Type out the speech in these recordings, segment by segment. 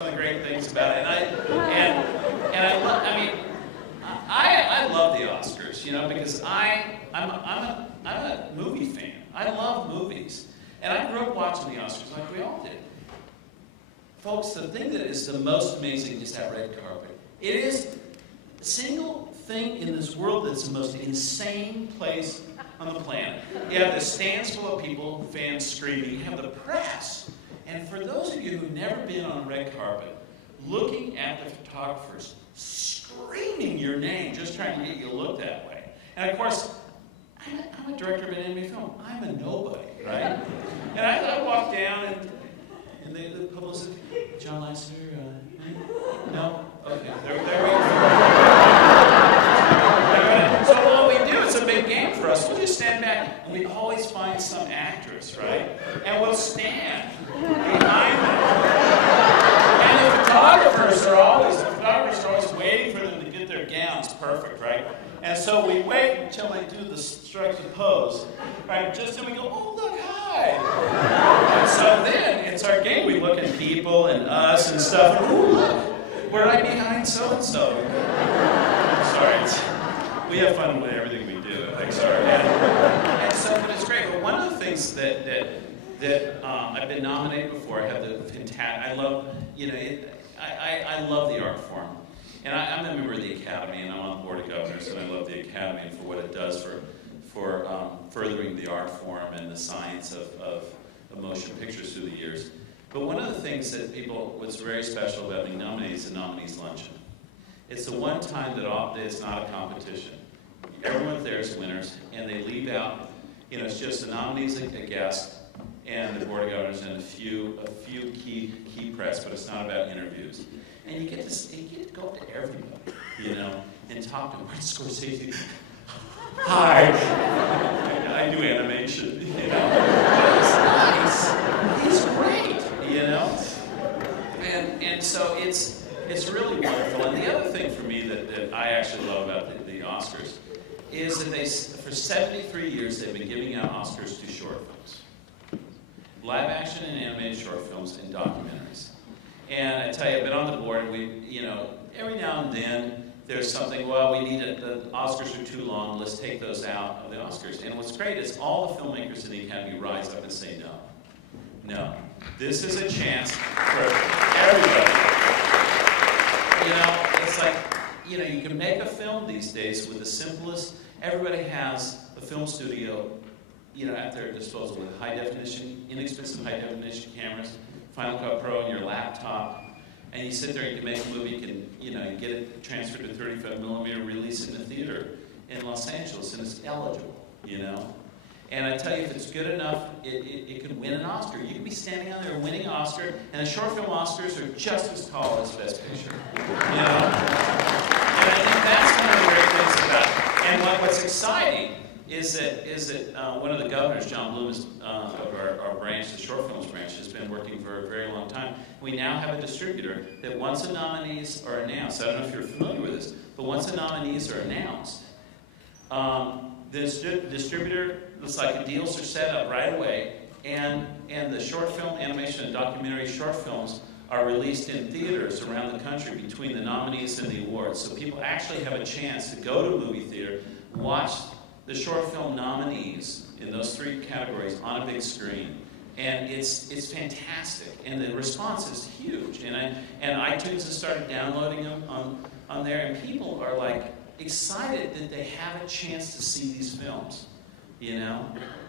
One of the great things about it, I love the Oscars, you know, because I'm a movie fan. I love movies, and I grew up watching the Oscars like we all did. Folks, the thing that is the most amazing is that red carpet. It is the single thing in this world that's the most insane place on the planet. You have the stands full of people, fans screaming. You have the press. And for those of you who've never been on a red carpet, looking at the photographers, screaming your name, just trying to get you to look that way. And of course, I'm a director of an anime film. I'm a nobody, right? And I walk down and the publicist, John Lasseter, no? Okay, there we go. So what we do, it's a big game for us. We'll just stand back, and we always find some actress, right? And we'll stand behind them. And the photographers are always waiting for them to get their gowns perfect, right? And so we wait until they do the strike the pose, right? Just then we go, oh, look, hi. And so then it's our game. We look at people and us and stuff. And, ooh, look, we're right behind so-and-so. Sorry. We have fun with everything we do. Like, sorry. And so, but it's great. But one of the things that I've been nominated before, I have the fantastic. I love, you know, I love the art form, and I'm a member of the Academy, and I'm on the board of governors, and I love the Academy for what it does for furthering the art form and the science of motion pictures through the years. But one of the things that what's very special about being nominated is the nominees luncheon. It's the one time that it's not a competition. Everyone's there as winners, and they leave out. You know, it's just the nominees, a guest, and the board of governors, and a few key press. But it's not about interviews. And you get to go up to everybody, you know, and talk to them. Martin Scorsese. Hi. I do animation. You know, it's nice. He's great. You know, and so it's really wonderful. And the other thing for me that I actually love about the Oscars is that for 73 years they've been giving out Oscars to short films. Live action and animated short films and documentaries. And I tell you, I've been on the board, and every now and then there's something, well, the Oscars are too long, let's take those out of the Oscars. And what's great is all the filmmakers in the Academy rise up and say no. No. This is a chance for everybody. You know, it's like, you know, you can make a film these days with the simplest. Everybody has a film studio, you know, at their disposal with high definition, inexpensive high definition cameras, Final Cut Pro on your laptop, and you sit there and you can make a movie. You can, you know, get it transferred to 35 millimeter, release it in the theater in Los Angeles, and it's eligible, you know. And I tell you, if it's good enough, it can win an Oscar. You can be standing out there winning an Oscar, and the short film Oscars are just as tall as Best Picture. You know? And I think that's one of the great things about it. And what's exciting is that one of the governors, John Bloom, of our branch, the short films branch, has been working for a very long time. We now have a distributor that once the nominees are announced, I don't know if you're familiar with this, but once the nominees are announced, the distributor, looks like the deals are set up right away, and the short film, animation, and documentary short films are released in theaters around the country between the nominees and the awards. So people actually have a chance to go to a movie theater, watch the short film nominees in those three categories on a big screen. And it's fantastic, and the response is huge. And iTunes has started downloading them on there, and people are like excited that they have a chance to see these films, you know?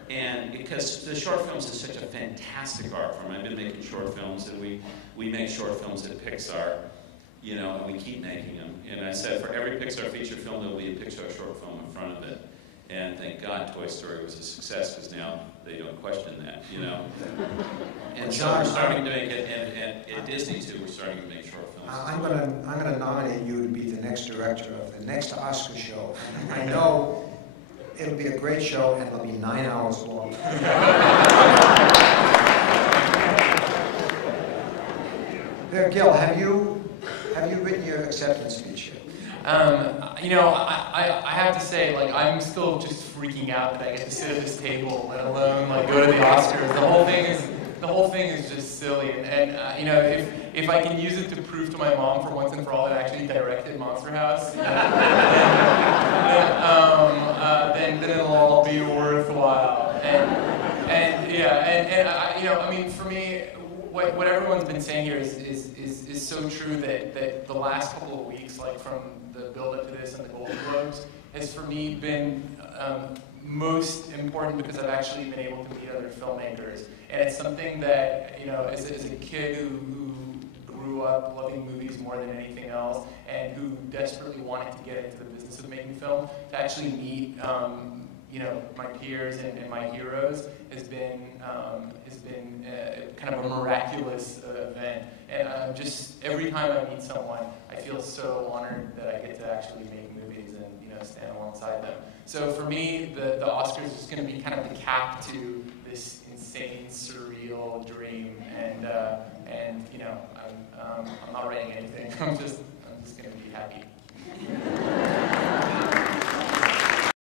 And because the short films is such a fantastic art form. I've been making short films, and we make short films at Pixar, you know, and we keep making them. And I said for every Pixar feature film, there will be a Pixar short film in front of it. And thank God Toy Story was a success, because now they don't question that, you know. And so we're starting to make it, and at Disney too, we're starting to make short films. I'm gonna nominate you to be the next director of the next Oscar show. I know it'll be a great show, and it'll be 9 hours long. There, Gil, have you written your acceptance speech yet? You know, I have to say, like, I'm still just freaking out that I get to sit at this table, let alone, like, go to the Oscars. The whole thing is the whole thing is just silly. And you know, if I can use it to prove to my mom for once and for all that I actually directed Monster House, then it'll all be worthwhile. And you know, I mean, for me, what everyone's been saying here is so true that the last couple of weeks, like from the build up to this and the Golden Globes, has for me been most important because I've actually been able to meet other filmmakers, and it's something that, you know, as a kid who grew up loving movies more than anything else, and who desperately wanted to get into the business of making film, to actually meet you know, my peers and my heroes has been kind of a miraculous event. And just every time I meet someone, I feel so honored that I get to actually make movies and, you know, stand alongside them. So for me, the Oscars is going to be kind of the cap to this insane, surreal dream. And you know, I'm not writing anything. I'm just going to be happy.